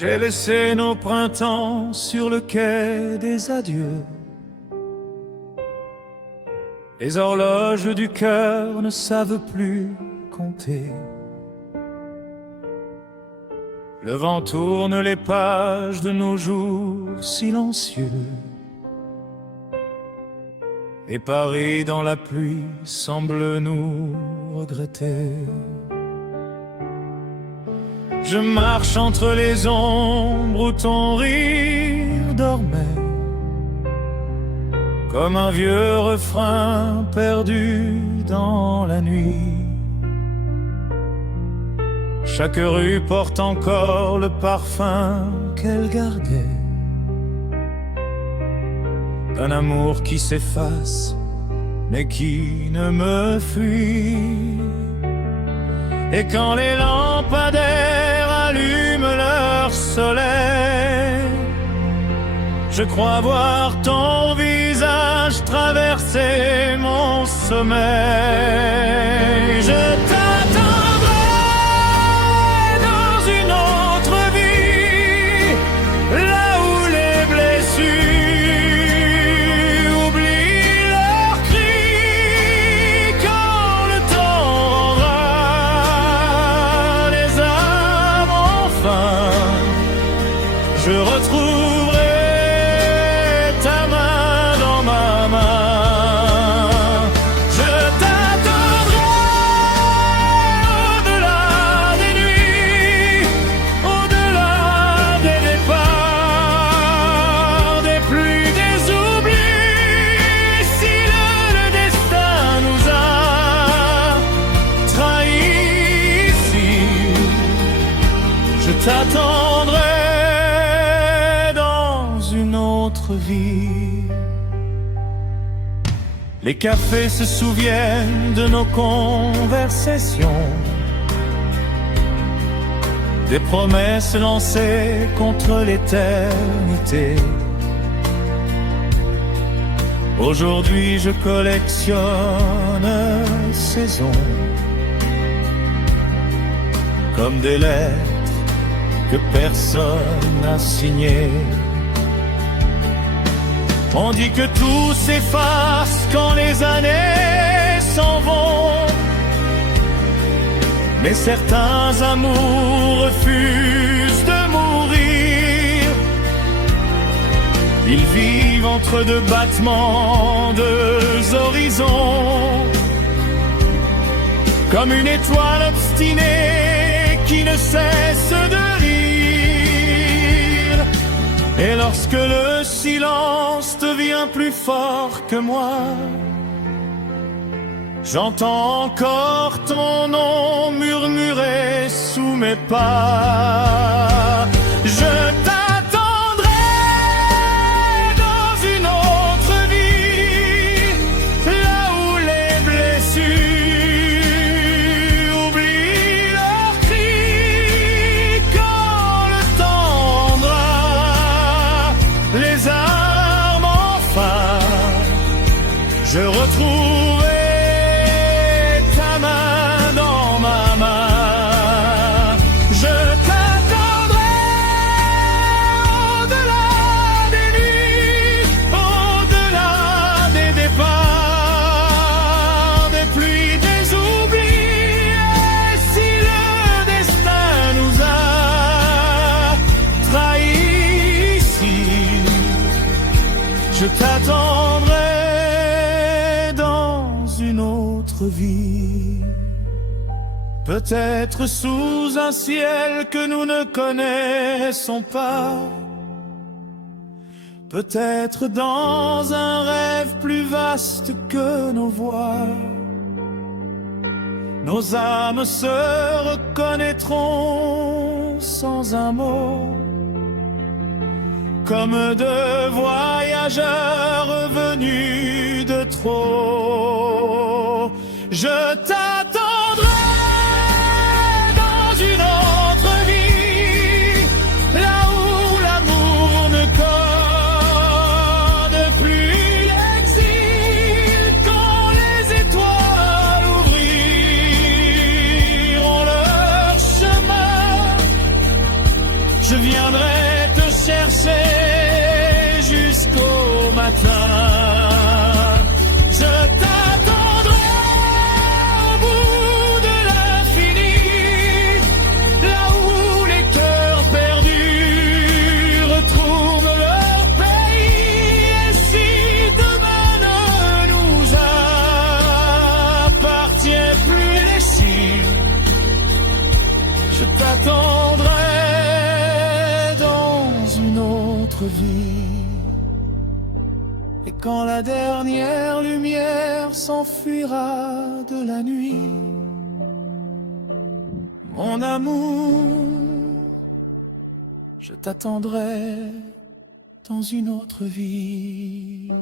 J'ai laissé nos printemps sur le quai des adieux. Les horloges du cœur ne savent plus compter. Le vent tourne les pages de nos jours silencieux. Et Paris dans la pluie semble nous regretter. Je marche entre les ombres où ton rire dormait, comme un vieux refrain perdu dans la nuit. Chaque rue porte encore le parfum qu'elle gardait, d'un amour qui s'efface mais qui ne me fuit. Et quand les lampadaires allument leur soleil, je crois voir ton visage traverser mon sommeil. Je t'attendrai dans une autre vie, là où les blessures oublient leurs cris. Quand le temps rendra les âmes enfin, je retrouverai t'attendrai dans une autre vie. Les cafés se souviennent de nos conversations, des promesses lancées contre l'éternité. Aujourd'hui je collectionne saisons, comme des lettres que personne n'a signé. On dit que tout s'efface quand les années s'en vont, mais certains amours refusent de mourir. Ils vivent entre deux battements, deux horizons, comme une étoile obstinée qui ne cesse de rire. Et lorsque le silence devient plus fort que moi, j'entends encore ton nom murmurer sous mes pas. Je t'attendrai dans une autre vie, là où les blessures oublient leurs cris. Quand le temps rendra les armes enfin, je retrouverai ta main dans ma main. Je t'attendrai au-delà des nuits, au-delà des départs, des pluies, des oublis. Et si le destin nous a trahis ici, je t'attendrai dans une autre vie. Peut-être sous un ciel que nous ne connaissons pas, peut-être dans un rêve plus vaste que nos voix. Nos âmes se reconnaîtront sans un mot, comme deux voyageurs revenus de trop. Je t'attendrai dans une autre vie, là où l'amour ne connaît plus l'exil. Quand les étoiles ouvriront leur chemin, je viendrai quand la dernière lumière s'enfuira de la nuit. Mon amour, je t'attendrai dans une autre vie.